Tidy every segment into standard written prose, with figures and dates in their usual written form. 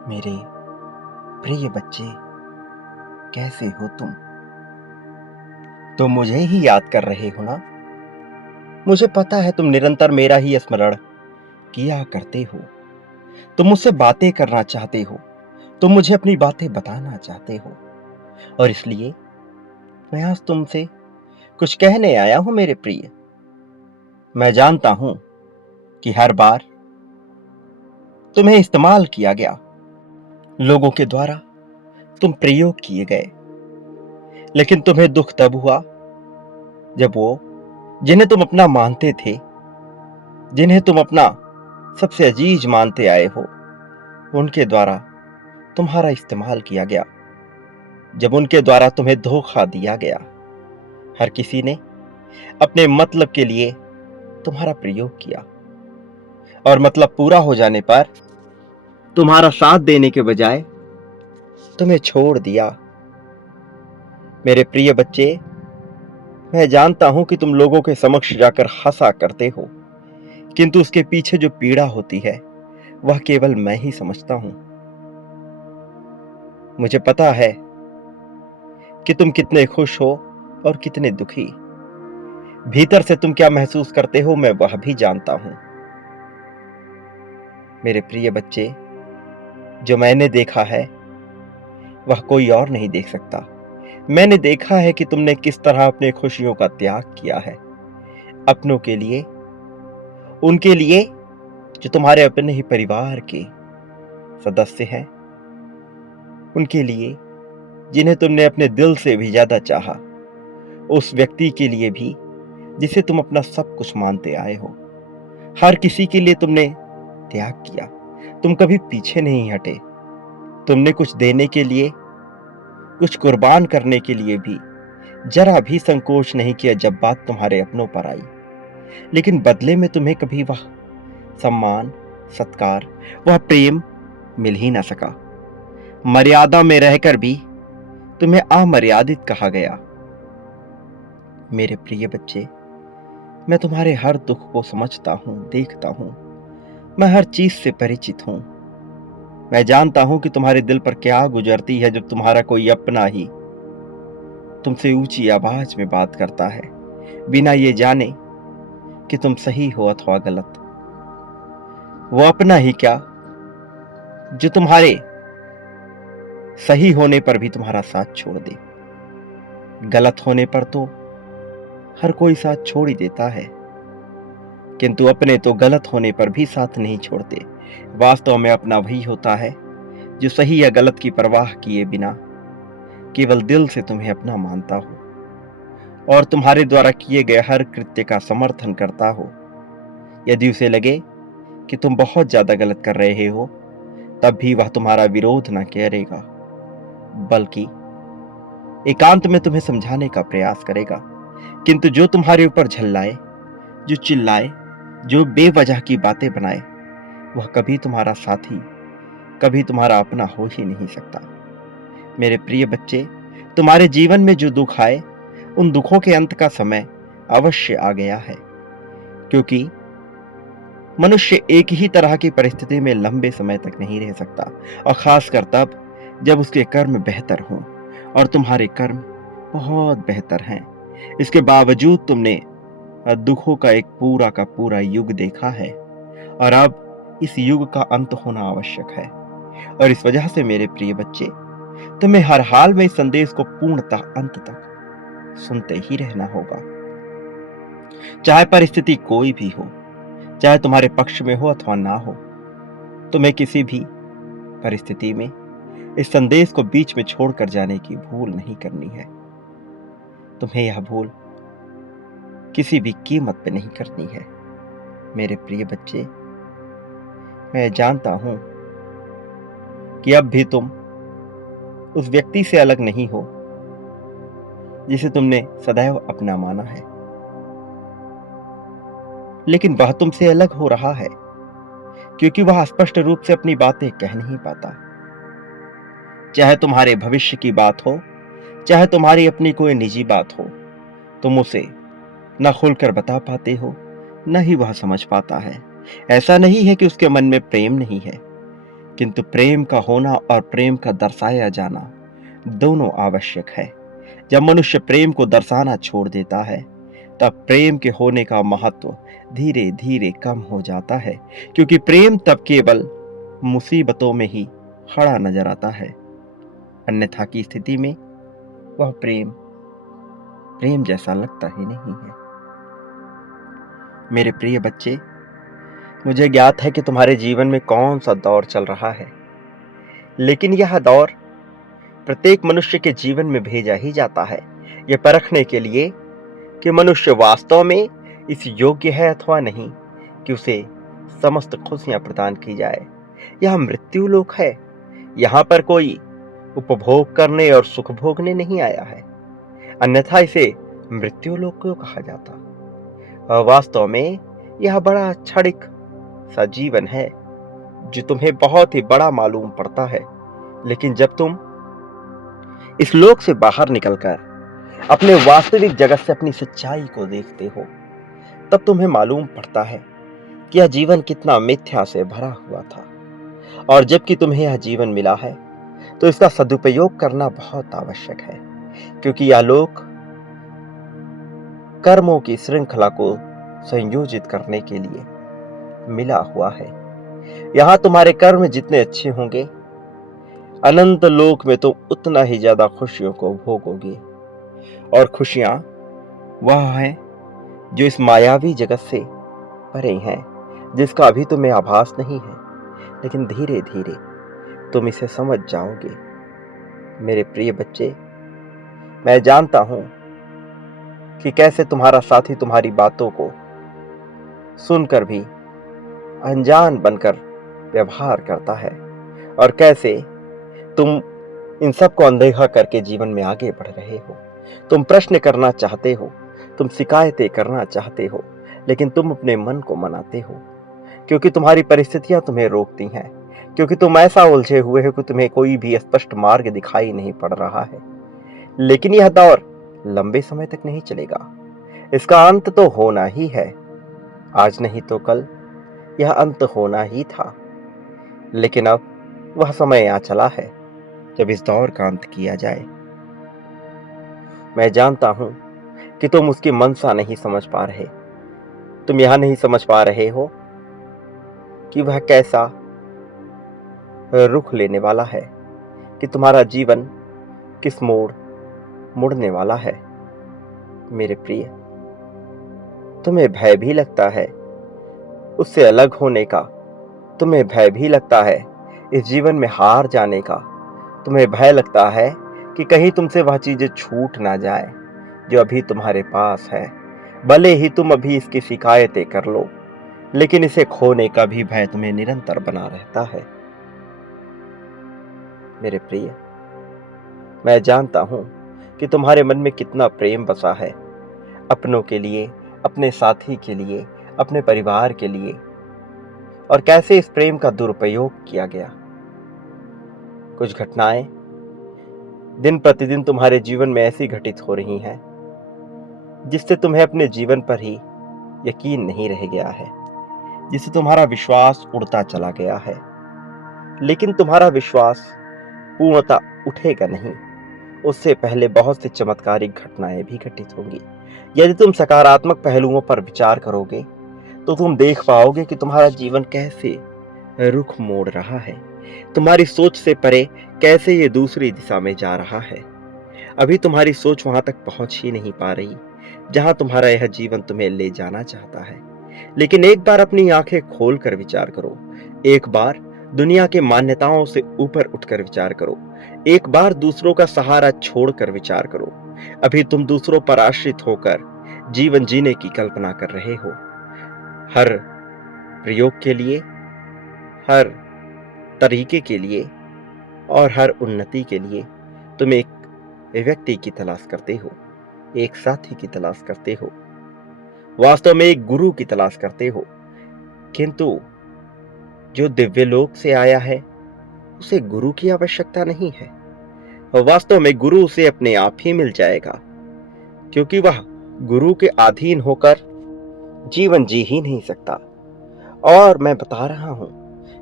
मेरे प्रिय बच्चे, कैसे हो तुम? तुम मुझे ही याद कर रहे हो ना? मुझे पता है तुम निरंतर मेरा ही स्मरण किया करते हो। तुम मुझसे बातें करना चाहते हो। तुम मुझे अपनी बातें बताना चाहते हो। और इसलिए मैं आज तुमसे कुछ कहने आया हूं मेरे प्रिय। मैं जानता हूं कि हर बार तुम्हें इस्तेमाल किया गया, लोगों के द्वारा तुम प्रयोग किए गए। लेकिन तुम्हें दुख तब हुआ जब वो जिन्हें तुम अपना मानते थे, जिन्हें तुम अपना सबसे अजीज मानते आए हो, उनके द्वारा तुम्हारा इस्तेमाल किया गया। जब उनके द्वारा तुम्हें धोखा दिया गया। हर किसी ने अपने मतलब के लिए तुम्हारा प्रयोग किया और मतलब पूरा हो जाने पर तुम्हारा साथ देने के बजाय तुम्हें छोड़ दिया। मेरे प्रिय बच्चे, मैं जानता हूं कि तुम लोगों के समक्ष जाकर हंसा करते हो, किंतु उसके पीछे जो पीड़ा होती है वह केवल मैं ही समझता हूं। मुझे पता है कि तुम कितने खुश हो और कितने दुखी। भीतर से तुम क्या महसूस करते हो मैं वह भी जानता हूं। मेरे प्रिय बच्चे, जो मैंने देखा है वह कोई और नहीं देख सकता। मैंने देखा है कि तुमने किस तरह अपने खुशियों का त्याग किया है, अपनों के लिए, उनके लिए जो तुम्हारे अपने ही परिवार के सदस्य हैं, उनके लिए जिन्हें तुमने अपने दिल से भी ज्यादा चाहा, उस व्यक्ति के लिए भी जिसे तुम अपना सब कुछ मानते आए हो। हर किसी के लिए तुमने त्याग किया। तुम कभी पीछे नहीं हटे। तुमने कुछ देने के लिए, कुछ कुर्बान करने के लिए भी जरा भी संकोच नहीं किया जब बात तुम्हारे अपनों पर आई। लेकिन बदले में तुम्हें कभी वह सम्मान, सत्कार, वह प्रेम मिल ही ना सका। मर्यादा में रहकर भी तुम्हें अमर्यादित कहा गया। मेरे प्रिय बच्चे, मैं तुम्हारे हर दुख को समझता हूं, देखता हूं। मैं हर चीज से परिचित हूं। मैं जानता हूं कि तुम्हारे दिल पर क्या गुजरती है जब तुम्हारा कोई अपना ही तुमसे ऊंची आवाज में बात करता है, बिना ये जाने कि तुम सही हो अथवा गलत। वो अपना ही क्या, जो तुम्हारे सही होने पर भी तुम्हारा साथ छोड़ दे। गलत होने पर तो हर कोई साथ छोड़ ही देता है, किंतु अपने तो गलत होने पर भी साथ नहीं छोड़ते। वास्तव में अपना वही होता है जो सही या गलत की परवाह किए बिना केवल दिल से तुम्हें अपना मानता हो और तुम्हारे द्वारा किए गए हर कृत्य का समर्थन करता हो। यदि उसे लगे कि तुम बहुत ज्यादा गलत कर रहे हो, तब भी वह तुम्हारा विरोध न करेगा, बल्कि एकांत में तुम्हें समझाने का प्रयास करेगा। किंतु जो तुम्हारे ऊपर झल्लाए, जो चिल्लाए, जो बेवजह की बातें बनाए, वह कभी तुम्हारा साथी, कभी तुम्हारा अपना हो ही नहीं सकता। मेरे प्रिय बच्चे, तुम्हारे जीवन में जो दुख आए, उन दुखों के अंत का समय अवश्य आ गया है, क्योंकि मनुष्य एक ही तरह की परिस्थिति में लंबे समय तक नहीं रह सकता, और खासकर तब जब उसके कर्म बेहतर हों, और तुम्हारे कर्म बहुत बेहतर हैं। इसके बावजूद तुमने दुखों का एक पूरा का पूरा युग देखा है, और अब इस युग का अंत होना आवश्यक है। और इस वजह से मेरे प्रिय बच्चे, तुम्हें हर हाल में इस संदेश को पूर्णतः अंत तक सुनते ही रहना होगा। चाहे परिस्थिति कोई भी हो, चाहे तुम्हारे पक्ष में हो अथवा ना हो, तुम्हें किसी भी परिस्थिति में इस संदेश को बीच में छोड़कर जाने की भूल नहीं करनी है। तुम्हें यह भूल किसी भी कीमत पे नहीं करनी है। मेरे प्रिय बच्चे, मैं जानता हूं कि अब भी तुम उस व्यक्ति से अलग नहीं हो जिसे तुमने सदैव अपना माना है, लेकिन वह तुमसे अलग हो रहा है क्योंकि वह स्पष्ट रूप से अपनी बातें कह नहीं पाता। चाहे तुम्हारे भविष्य की बात हो, चाहे तुम्हारी अपनी कोई निजी बात हो, तुम उसे न खुलकर बता पाते हो, न ही वह समझ पाता है। ऐसा नहीं है कि उसके मन में प्रेम नहीं है, किंतु प्रेम का होना और प्रेम का दर्शाया जाना दोनों आवश्यक है। जब मनुष्य प्रेम को दर्शाना छोड़ देता है तब प्रेम के होने का महत्व धीरे धीरे कम हो जाता है, क्योंकि प्रेम तब केवल मुसीबतों में ही खड़ा नजर आता है। अन्यथा की स्थिति में वह प्रेम प्रेम जैसा लगता ही नहीं है। मेरे प्रिय बच्चे, मुझे ज्ञात है कि तुम्हारे जीवन में कौन सा दौर चल रहा है, लेकिन यह दौर प्रत्येक मनुष्य के जीवन में भेजा ही जाता है, यह परखने के लिए कि मनुष्य वास्तव में इस योग्य है अथवा नहीं कि उसे समस्त खुशियां प्रदान की जाए। यह मृत्यु लोक है। यहाँ पर कोई उपभोग करने और सुख भोगने नहीं आया है, अन्यथा इसे मृत्यु लोक क्यों कहा जाता। वास्तव में यह बड़ा क्षणिक सा जीवन है जो तुम्हें बहुत ही बड़ा मालूम पड़ता है, लेकिन जब तुम इस लोक से बाहर निकलकर अपने वास्तविक जगत से अपनी सच्चाई को देखते हो तब तुम्हें मालूम पड़ता है कि यह जीवन कितना मिथ्या से भरा हुआ था। और जबकि तुम्हें यह जीवन मिला है तो इसका सदुपयोग करना बहुत आवश्यक है, क्योंकि यह लोक कर्मों की श्रृंखला को संयोजित करने के लिए मिला हुआ है। यहां तुम्हारे कर्म जितने अच्छे होंगे, अनंत लोक में तुम उतना ही ज्यादा खुशियों को भोगोगे। और खुशियां वह है जो इस मायावी जगत से परे हैं, जिसका अभी तुम्हें आभास नहीं है, लेकिन धीरे धीरे तुम इसे समझ जाओगे। मेरे प्रिय बच्चे, मैं जानता हूं कि कैसे तुम्हारा साथी तुम्हारी बातों को सुनकर भी अनजान बनकर व्यवहार करता है, और कैसे तुम इन सब को अनदेखा करके जीवन में आगे बढ़ रहे हो। तुम प्रश्न करना चाहते हो, तुम शिकायतें करना चाहते हो, लेकिन तुम अपने मन को मनाते हो, क्योंकि तुम्हारी परिस्थितियां तुम्हें रोकती हैं, क्योंकि तुम ऐसा उलझे हुए हो कि तुम्हें कोई भी स्पष्ट मार्ग दिखाई नहीं पड़ रहा है। लेकिन यह दौर लंबे समय तक नहीं चलेगा, इसका अंत तो होना ही है। आज नहीं तो कल यह अंत होना ही था, लेकिन अब वह समय आ चला है जब इस दौर का अंत किया जाए। मैं जानता हूं कि तुम उसकी मंशा नहीं समझ पा रहे। तुम यह नहीं समझ पा रहे हो कि वह कैसा रुख लेने वाला है, कि तुम्हारा जीवन किस मोड़ मुड़ने वाला है। मेरे प्रिय, तुम्हें भय भी लगता है उससे अलग होने का, तुम्हें भय भी लगता है इस जीवन में हार जाने का, तुम्हें भय लगता है कि कहीं तुमसे वह चीजें छूट ना जाए जो अभी तुम्हारे पास है। भले ही तुम अभी इसकी शिकायतें कर लो, लेकिन इसे खोने का भी भय तुम्हें निरंतर बना रहता है। मेरे प्रिय, मैं जानता हूं कि तुम्हारे मन में कितना प्रेम बसा है, अपनों के लिए, अपने साथी के लिए, अपने परिवार के लिए, और कैसे इस प्रेम का दुरुपयोग किया गया। कुछ घटनाएं दिन प्रतिदिन तुम्हारे जीवन में ऐसी घटित हो रही हैं जिससे तुम्हें अपने जीवन पर ही यकीन नहीं रह गया है, जिससे तुम्हारा विश्वास उड़ता चला गया है। लेकिन तुम्हारा विश्वास पूर्णतः उठेगा नहीं, उससे पहले बहुत सी चमत्कारिक घटनाएं भी घटित होंगी। यदि तुम सकारात्मक पहलुओं पर विचार करोगे तो तुम देख पाओगे कि तुम्हारा जीवन कैसे रुख मोड़ रहा है, तुम्हारी सोच से परे कैसे ये दूसरी दिशा में जा रहा है। अभी तुम्हारी सोच वहां तक पहुंच ही नहीं पा रही जहां तुम्हारा यह जीवन तुम्हें ले जाना चाहता है। लेकिन एक बार अपनी आंखें खोलकर विचार करो, एक बार दुनिया के मान्यताओं से ऊपर उठकर विचार करो, एक बार दूसरों का सहारा छोड़कर विचार करो। अभी तुम दूसरों पर आश्रित होकर जीवन जीने की कल्पना कर रहे हो। हर प्रयोग के लिए, हर तरीके के लिए और हर उन्नति के लिए तुम एक व्यक्ति की तलाश करते हो, एक साथी की तलाश करते हो, वास्तव में एक गुरु की तलाश करते हो। किंतु जो दिव्य लोक से आया है उसे गुरु की आवश्यकता नहीं है। वास्तव में गुरु उसे अपने आप ही मिल जाएगा, क्योंकि वह गुरु के अधीन होकर जीवन जी ही नहीं सकता। और मैं बता रहा हूं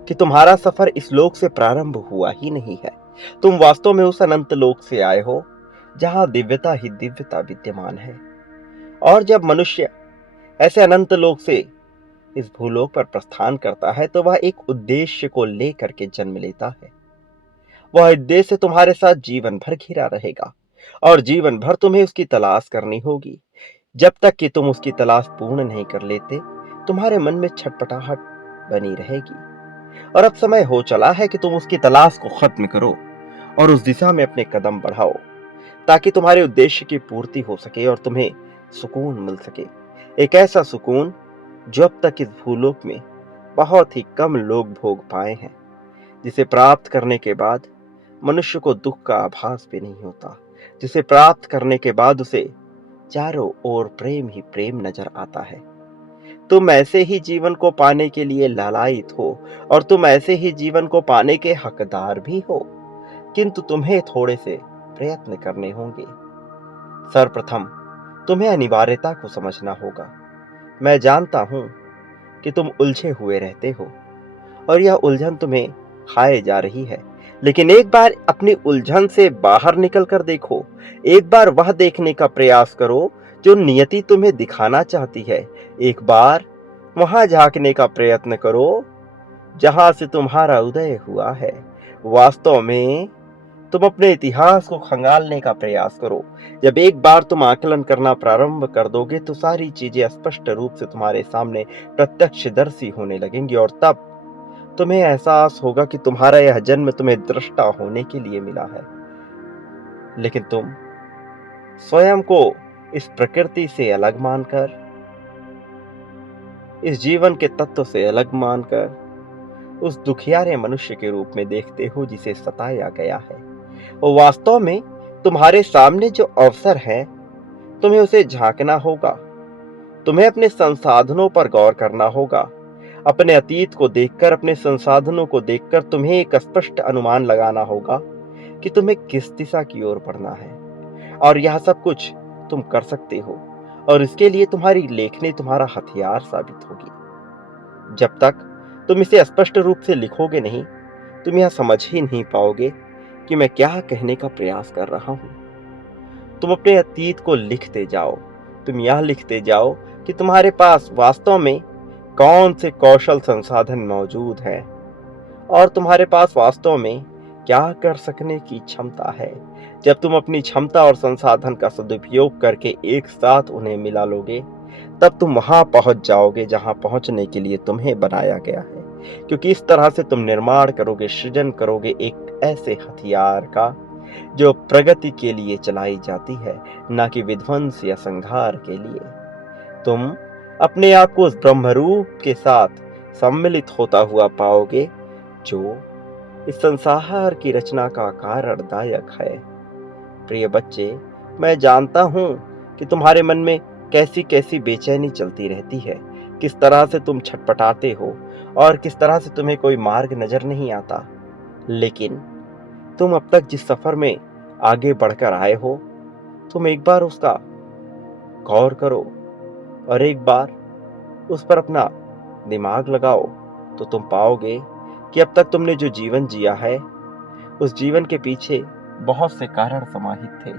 कि तुम्हारा सफर इस लोक से प्रारंभ हुआ ही नहीं है। तुम वास्तव में उस अनंत लोक से आए हो जहां दिव्यता ही दिव्यता विद्यमान है। और जब मनुष्य ऐसे अनंत लोक से इस भूलोक पर प्रस्थान करता है तो वह एक उद्देश्य को लेकर के जन्म लेता है। वह उद्देश्य तुम्हारे साथ जीवन भर घिरा रहेगा और जीवन भर तुम्हें उसकी तलाश करनी होगी। जब तक कि तुम उसकी तलाश पूर्ण नहीं कर लेते, तुम्हारे मन में छटपटाहट बनी रहेगी। और अब समय हो चला है कि तुम उसकी तलाश को खत्म करो और उस दिशा में अपने कदम बढ़ाओ, ताकि तुम्हारे उद्देश्य की पूर्ति हो सके और तुम्हें सुकून मिल सके। एक ऐसा सुकून जो अब तक इस भूलोक में बहुत ही कम लोग भोग पाए हैं, जिसे प्राप्त करने के बाद मनुष्य को दुख का आभास भी नहीं होता, जिसे प्राप्त करने के बाद उसे चारों ओर प्रेम ही प्रेम नजर आता है। तुम ऐसे ही जीवन को पाने के लिए लालायित हो और तुम ऐसे ही जीवन को पाने के हकदार भी हो, किंतु तुम्हें थोड़े से प्रयत्न करने होंगे। सर्वप्रथम तुम्हें अनिवार्यता को समझना होगा। मैं जानता हूं कि तुम उलझे हुए रहते हो और यह उलझन तुम्हें खाए जा रही है, लेकिन एक बार अपनी उलझन से बाहर निकल कर देखो। एक बार वह देखने का प्रयास करो जो नियति तुम्हें दिखाना चाहती है। एक बार वहां झांकने का प्रयत्न करो जहां से तुम्हारा उदय हुआ है। वास्तव में तुम अपने इतिहास को खंगालने का प्रयास करो। जब एक बार तुम आकलन करना प्रारंभ कर दोगे तो सारी चीजें स्पष्ट रूप से तुम्हारे सामने प्रत्यक्षदर्शी होने लगेंगी और तब तुम्हें एहसास होगा कि तुम्हारा यह जन्म तुम्हें दृष्टा होने के लिए मिला है, लेकिन तुम स्वयं को इस प्रकृति से अलग मानकर, इस जीवन के तत्व से अलग मानकर उस दुखियारे मनुष्य के रूप में देखते हो जिसे सताया गया है। और वास्तव में तुम्हारे सामने जो अवसर है, तुम्हें उसे झांकना होगा। तुम्हें अपने संसाधनों पर गौर करना होगा। अपने अतीत को देखकर, अपने संसाधनों को देखकर तुम्हें एक स्पष्ट अनुमान लगाना होगा कि तुम्हें किस दिशा की ओर बढ़ना है। और यह सब कुछ तुम कर सकते हो और इसके लिए तुम्हारी लेखनी तुम्हारा हथियार साबित होगी। जब तक तुम इसे स्पष्ट रूप से लिखोगे नहीं, तुम यह समझ ही नहीं पाओगे कि मैं क्या कहने का प्रयास कर रहा हूं। तुम अपने अतीत को लिखते जाओ। तुम यह लिखते जाओ कि तुम्हारे पास वास्तव में कौन से कौशल संसाधन मौजूद है और तुम्हारे पास वास्तव में क्या कर सकने की क्षमता है। जब तुम अपनी क्षमता और संसाधन का सदुपयोग करके एक साथ उन्हें मिला लोगे, तब तुम वहां पहुंच जाओगे जहां पहुंचने के लिए तुम्हें बनाया गया है। क्योंकि इस तरह से तुम निर्माण करोगे, सृजन करोगे एक ऐसे हथियार का जो प्रगति के लिए चलाई जाती है, न कि विध्वंस या संहार के लिए। तुम अपने आप को उस ब्रह्मरूप के साथ सम्मिलित होता हुआ पाओगे जो इस संसार की रचना का कारणदायक है। प्रिय बच्चे, मैं जानता हूं कि तुम्हारे मन में कैसी कैसी बेचैनी चलती रहती है, किस तरह से तुम छटपटाते हो और किस तरह से तुम्हें कोई मार्ग नजर नहीं आता। लेकिन तुम अब तक जिस सफर में आगे बढ़कर आए हो, तुम एक बार उसका गौर करो और एक बार उस पर अपना दिमाग लगाओ, तो तुम पाओगे कि अब तक तुमने जो जीवन जिया है, उस जीवन के पीछे बहुत से कारण समाहित थे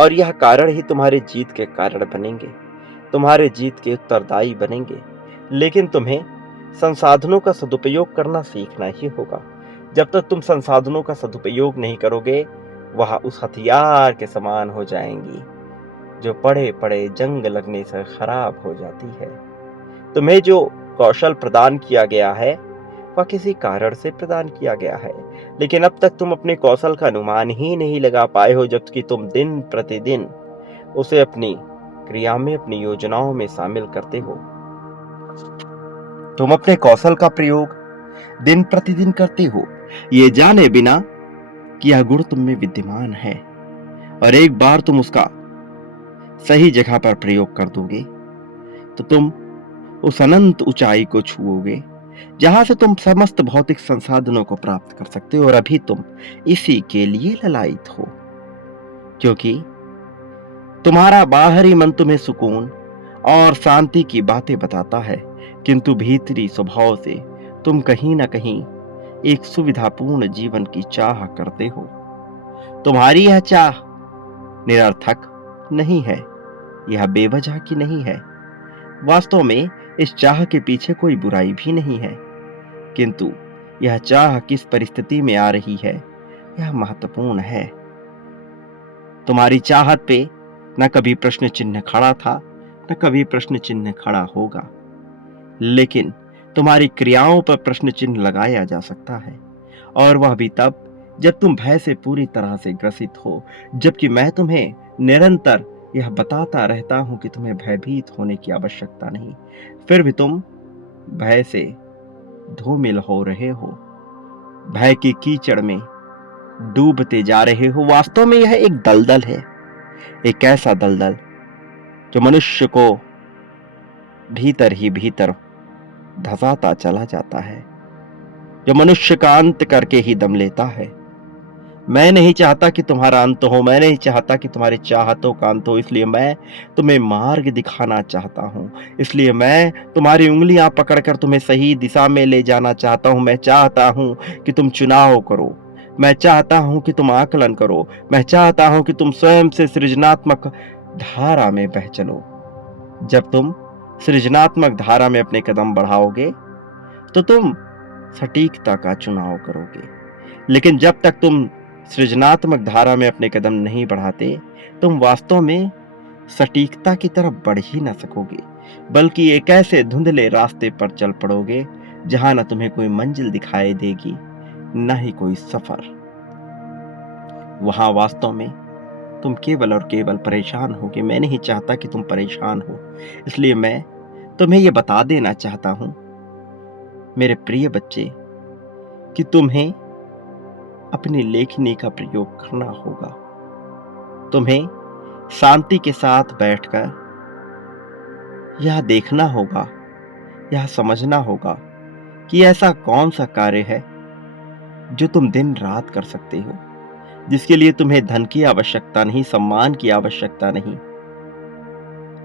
और यह कारण ही तुम्हारे जीत के कारण बनेंगे, तुम्हारे जीत के उत्तरदायी बनेंगे। लेकिन तुम्हें संसाधनों का सदुपयोग करना सीखना ही होगा। जब तक तुम संसाधनों का सदुपयोग नहीं करोगे, वह उस हथियार के समान हो जाएंगी जो पड़े पड़े जंग लगने से खराब हो जाती है। तुम्हें जो कौशल प्रदान किया गया है वह किसी कारण से प्रदान किया गया है, लेकिन अब तक तुम अपने कौशल का अनुमान ही नहीं लगा पाए हो, जबकि तुम दिन प्रतिदिन उसे अपनी क्रिया में, अपनी योजनाओं में शामिल करते हो। तुम अपने कौशल का प्रयोग दिन प्रतिदिन करते हो, ये जाने बिना कि यह गुण तुम में विद्यमान है। और एक बार तुम उसका सही जगह पर प्रयोग कर दोगे तो तुम उस अनंत ऊंचाई को छुओगे जहां से तुम समस्त भौतिक संसाधनों को प्राप्त कर सकते हो। और अभी तुम इसी के लिए ललायित हो, क्योंकि तुम्हारा बाहरी मन तुम्हें सुकून और शांति की बातें बताता है, किंतु भीतरी स्वभाव से तुम कहीं ना कहीं एक सुविधापूर्ण जीवन की चाह करते हो। तुम्हारी यह चाह निरर्थक नहीं है, यह बेवजह की नहीं है। वास्तव में इस चाह के पीछे कोई बुराई भी नहीं है, किंतु यह चाह किस परिस्थिति में आ रही है, यह महत्वपूर्ण है। तुम्हारी चाहत पे न कभी प्रश्न चिन्ह खड़ा था, न कभी प्रश्न चिन्ह खड़ा होगा, लेकिन तुम्हारी क्रियाओं पर प्रश्न चिन्ह लगाया जा सकता है, और वह भी तब जब तुम भय से पूरी तरह से ग्रसित हो। जबकि मैं तुम्हें निरंतर यह बताता रहता हूं कि तुम्हें भयभीत होने की आवश्यकता नहीं, फिर भी तुम भय से धूमिल हो रहे हो, भय की कीचड़ में डूबते जा रहे हो। वास्तव में यह एक दलदल है, एक ऐसा दलदल जो मनुष्य को भीतर ही भीतर धसाता चला जाता है, जो मनुष्य का अंत करके ही दम लेता है। मैं नहीं चाहता कि तुम्हारा अंत हो, मैं नहीं चाहता कि तुम्हारी चाहतों का अंत हो, इसलिए मैं तुम्हें मार्ग दिखाना चाहता हूं, इसलिए मैं तुम्हारी उंगलियां पकड़कर तुम्हें सही दिशा में ले जाना चाहता हूं। मैं चाहता हूं कि तुम चुनाव करो, मैं चाहता हूं कि तुम आकलन करो, मैं चाहता हूं कि तुम स्वयं से सृजनात्मक धारा में बह चलो। जब तुम सृजनात्मक धारा में अपने कदम बढ़ाओगे तो तुम सटीकता का चुनाव करोगे, लेकिन जब तक तुम सृजनात्मक धारा में अपने कदम नहीं बढ़ाते, तुम वास्तव में सटीकता की तरफ बढ़ ही ना सकोगे, बल्कि एक ऐसे धुंधले रास्ते पर चल पड़ोगे जहां न तुम्हें कोई मंजिल दिखाई देगी, न ही कोई सफर। वहां वास्तव में तुम केवल और केवल परेशान होगे। मैं नहीं चाहता कि तुम परेशान हो, इसलिए मैं तुम्हें यह बता देना चाहता हूं, मेरे प्रिय बच्चे, कि तुम्हें अपनी लेखनी का प्रयोग करना होगा। तुम्हें शांति के साथ बैठकर यह देखना होगा, यह समझना होगा कि ऐसा कौन सा कार्य है जो तुम दिन रात कर सकते हो, जिसके लिए तुम्हें धन की आवश्यकता नहीं, सम्मान की आवश्यकता नहीं,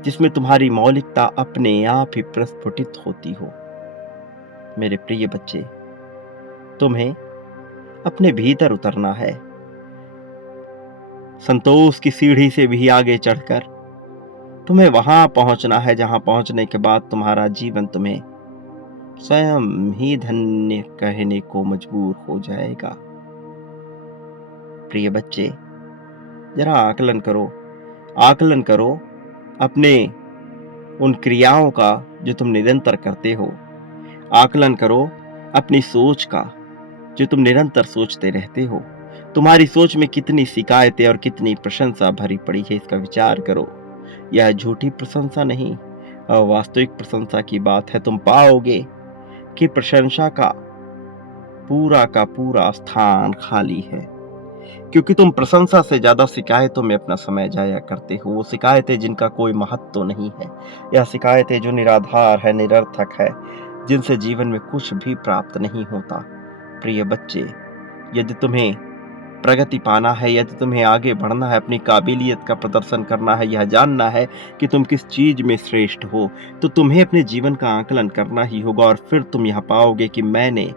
जिसमें तुम्हारी मौलिकता अपने आप ही प्रस्फुटित होती हो। मेरे प्रिय बच्चे, तुम्हें अपने भीतर उतरना है, संतोष की सीढ़ी से भी आगे चढ़कर तुम्हें वहां पहुंचना है जहां पहुंचने के बाद तुम्हारा जीवन तुम्हें स्वयं ही धन्य कहने को मजबूर हो जाएगा। प्रिय बच्चे, जरा आकलन करो अपने उन क्रियाओं का जो तुम निरंतर करते हो। आकलन करो अपनी सोच का जो तुम निरंतर सोचते रहते हो। तुम्हारी सोच में कितनी शिकायतें और कितनी प्रशंसा भरी पड़ी है, इसका विचार करो। यह झूठी प्रशंसा नहीं, वास्तविक प्रशंसा की बात है। तुम पाओगे कि प्रशंसा का पूरा स्थान खाली है, क्योंकि तुम प्रशंसा से ज्यादा शिकायतों में अपना समय जाया करते हो। वो शिकायतें जिनका कोई महत्व नहीं है, यह शिकायतें जो निराधार है, निरर्थक है, जिनसे जीवन में कुछ भी प्राप्त नहीं होता। प्रिय बच्चे, यदि तुम्हें प्रगति पाना है, यदि तुम्हें आगे बढ़ना है, अपनी काबिलियत का प्रदर्शन करना है, यह जानना है कि तुम किस चीज में श्रेष्ठ हो, तो तुम्हें अपने जीवन का आकलन करना ही होगा। और फिर तुम यह पाओगे कि मैंने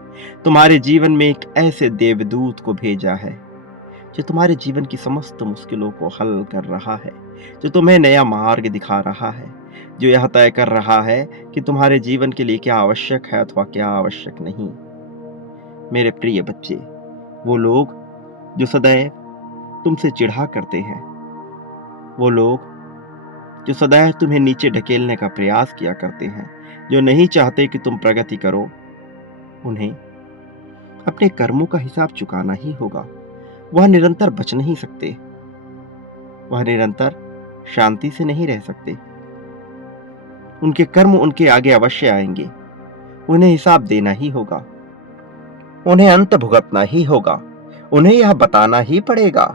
तुम्हारे जीवन में एक ऐसे देवदूत को भेजा है जो तुम्हारे जीवन की समस्त मुश्किलों को हल कर रहा है, जो तुम्हें नया मार्ग दिखा रहा है, जो यह तय कर रहा है कि तुम्हारे जीवन के लिए क्या आवश्यक है अथवा क्या आवश्यक नहीं। मेरे प्रिय बच्चे, वो लोग जो सदैव तुमसे चिढ़ा करते हैं, वो लोग जो सदैव तुम्हें नीचे ढकेलने का प्रयास किया करते हैं, जो नहीं चाहते कि तुम प्रगति करो, उन्हें अपने कर्मों का हिसाब चुकाना ही होगा। वह निरंतर बच नहीं सकते, वह निरंतर शांति से नहीं रह सकते। उनके कर्म उनके आगे अवश्य आएंगे, उन्हें हिसाब देना ही होगा, उन्हें अंत भुगतना ही होगा, उन्हें यह बताना ही पड़ेगा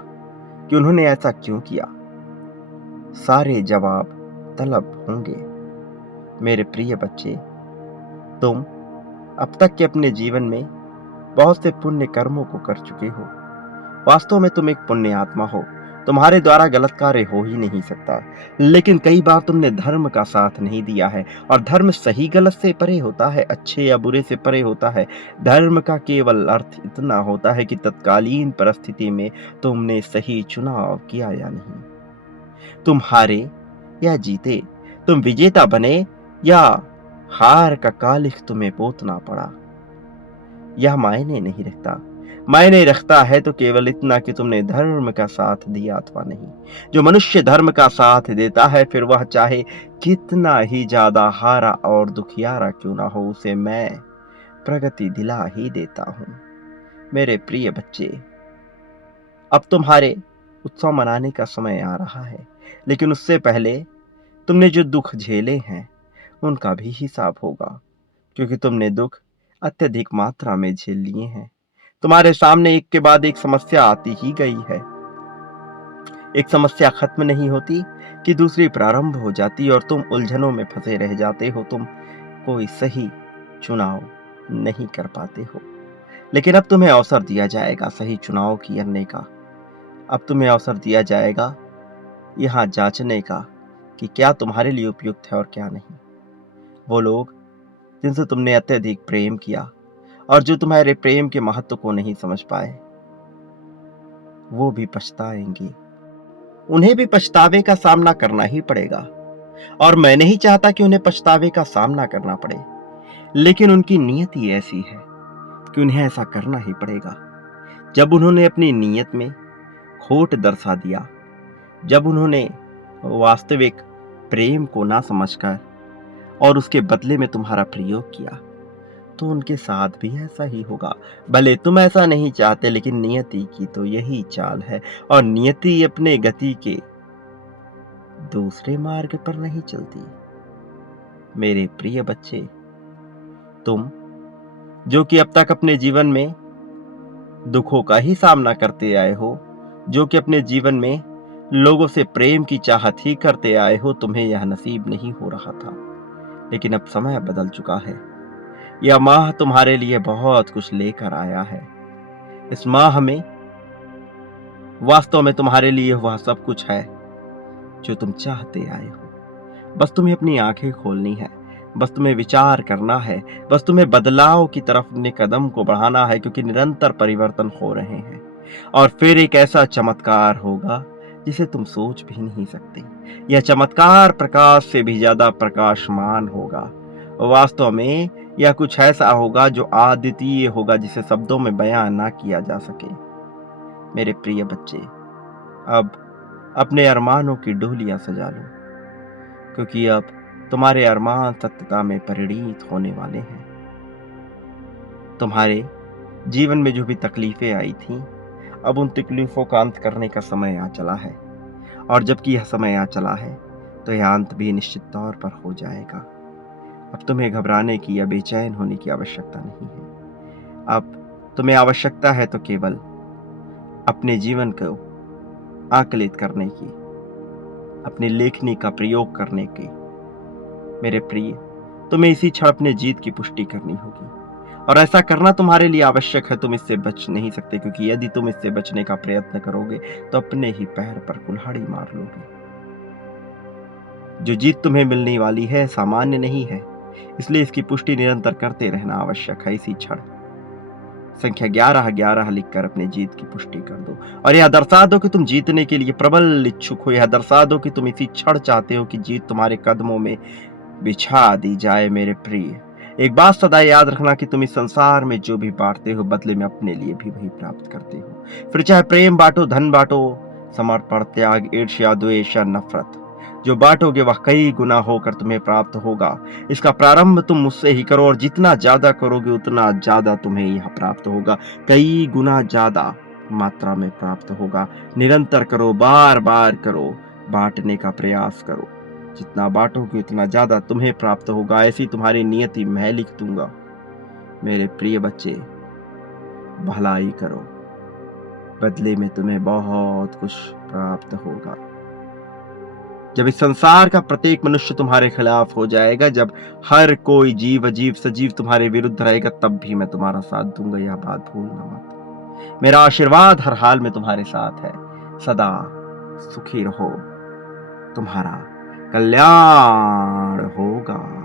कि उन्होंने ऐसा क्यों किया। सारे जवाब तलब होंगे। मेरे प्रिय बच्चे, तुम अब तक के अपने जीवन में बहुत से पुण्य कर्मों को कर चुके हो। वास्तव में तुम एक पुण्य आत्मा हो, तुम्हारे द्वारा गलत कार्य हो ही नहीं सकता। लेकिन कई बार तुमने धर्म का साथ नहीं दिया है, और धर्म सही गलत से परे होता है, अच्छे या बुरे से परे होता है। धर्म का केवल अर्थ इतना होता है कि तत्कालीन परिस्थिति में तुमने सही चुनाव किया या नहीं। तुम हारे या जीते, तुम विजेता बने या हार का कालिख तुम्हें पोतना पड़ा, यह मायने नहीं रखता। मायने रखता है तो केवल इतना कि तुमने धर्म का साथ दिया अथवा नहीं। जो मनुष्य धर्म का साथ देता है, फिर वह चाहे कितना ही ज्यादा हारा और दुखियारा क्यों ना हो, उसे मैं प्रगति दिला ही देता हूं। मेरे प्रिय बच्चे, अब तुम्हारे उत्सव मनाने का समय आ रहा है, लेकिन उससे पहले तुमने जो दुख झेले हैं उनका भी हिसाब होगा, क्योंकि तुमने दुख अत्यधिक मात्रा में झेल लिए हैं। तुम्हारे सामने एक के बाद एक समस्या आती ही गई है। एक समस्या खत्म नहीं होती कि दूसरी प्रारंभ हो जाती और तुम उलझनों में फंसे रह जाते हो। तुम कोई सही चुनाव नहीं कर पाते हो। लेकिन अब तुम्हें अवसर दिया जाएगा सही चुनाव करने का। अब तुम्हें अवसर दिया जाएगा यहां जांचने का कि क्या तुम्हारे लिए उपयुक्त है और क्या नहीं। वो लोग जिनसे तुमने अत्यधिक प्रेम किया और जो तुम्हारे प्रेम के महत्व को नहीं समझ पाए, वो भी पछताएंगे। उन्हें भी पछतावे का सामना करना ही पड़ेगा, और मैं नहीं चाहता कि उन्हें पछतावे का सामना करना पड़े, लेकिन उनकी नीयत ही ऐसी है कि उन्हें ऐसा करना ही पड़ेगा। जब उन्होंने अपनी नीयत में खोट दर्शा दिया, जब उन्होंने वास्तविक प्रेम को ना समझकर और उसके बदले में तुम्हारा प्रयोग किया, तो उनके साथ भी ऐसा ही होगा। भले तुम ऐसा नहीं चाहते, लेकिन नियति की तो यही चाल है, और नियति अपने गति के दूसरे मार्ग पर नहीं चलती। मेरे प्रिय बच्चे, तुम जो कि अब तक अपने जीवन में दुखों का ही सामना करते आए हो, जो कि अपने जीवन में लोगों से प्रेम की चाहत ही करते आए हो, तुम्हें यह नसीब नहीं हो रहा था। लेकिन अब समय बदल चुका है। यह माह तुम्हारे लिए बहुत कुछ लेकर आया है। इस माह में वास्तव में तुम्हारे लिए वह सब कुछ है जो तुम चाहते आए हो। बस तुम्हें अपनी आंखें खोलनी है, बस तुम्हें विचार करना है, बस तुम्हें बदलाव की तरफ अपने कदम को बढ़ाना है, क्योंकि निरंतर परिवर्तन हो रहे हैं। और फिर एक ऐसा चमत्कार होगा जिसे तुम सोच भी नहीं सकते। यह चमत्कार प्रकाश से भी ज्यादा प्रकाशमान होगा। वास्तव में यह कुछ ऐसा होगा जो अद्वितीय होगा, जिसे शब्दों में बयां ना किया जा सके। मेरे प्रिय बच्चे, अब अपने अरमानों की डोलियां सजा लो, क्योंकि अब तुम्हारे अरमान सत्यता में परिणित होने वाले हैं। तुम्हारे जीवन में जो भी तकलीफें आई थीं, अब उन तकलीफों का अंत करने का समय आ चला है। और जबकि यह समय आ चला है, तो यह अंत भी निश्चित तौर पर हो जाएगा। अब तुम्हें घबराने की या बेचैन होने की आवश्यकता नहीं है। अब तुम्हें आवश्यकता है तो केवल अपने जीवन को आकलित करने की, अपनी लेखनी का प्रयोग करने की। मेरे प्रिय, तुम्हें इसी क्षण अपने जीत की पुष्टि करनी होगी, और ऐसा करना तुम्हारे लिए आवश्यक है। तुम इससे बच नहीं सकते, क्योंकि यदि तुम इससे बचने का प्रयत्न करोगे तो अपने ही पैर पर कुल्हाड़ी मार लोगे। जो जीत तुम्हें मिलने वाली है सामान्य नहीं है, इसलिए इसकी पुष्टि निरंतर करते रहना आवश्यक है। इसी क्षण संख्या 11-11 लिखकर अपनी जीत की पुष्टि कर दो, और यह दर्शा दो कि तुम जीतने के लिए प्रबल इच्छुक हो। यह दर्शा दो कि तुम इसी क्षण चाहते हो कि जीत तुम्हारे कदमों में बिछा दी जाए। मेरे प्रिय, एक बात सदा याद रखना कि तुम इस संसार में जो भी बांटते हो, बदले में अपने लिए भी वही प्राप्त करते हो। फिर चाहे प्रेम बांटो, धन बांटो, समर्पण, त्याग, ईर्ष्या, द्वेष या नफरत, जो बांटोगे वह कई गुना होकर तुम्हें प्राप्त होगा। इसका प्रारंभ तुम मुझसे ही करो, और जितना ज्यादा करोगे उतना ज्यादा तुम्हें यह प्राप्त होगा। कई गुना ज्यादा मात्रा में प्राप्त होगा। निरंतर करो, बार बार करो, बांटने का प्रयास करो। जितना बांटोगे उतना ज्यादा तुम्हें प्राप्त होगा। ऐसी तुम्हारी नियति मैं लिख दूंगा। मेरे प्रिय बच्चे, भलाई करो, बदले में तुम्हें बहुत कुछ प्राप्त होगा। जब इस संसार का प्रत्येक मनुष्य तुम्हारे खिलाफ हो जाएगा, जब हर कोई जीव अजीब सजीव तुम्हारे विरुद्ध रहेगा, तब भी मैं तुम्हारा साथ दूंगा। यह बात भूलना मत। मेरा आशीर्वाद हर हाल में तुम्हारे साथ है, सदा सुखी रहो, तुम्हारा कल्याण होगा।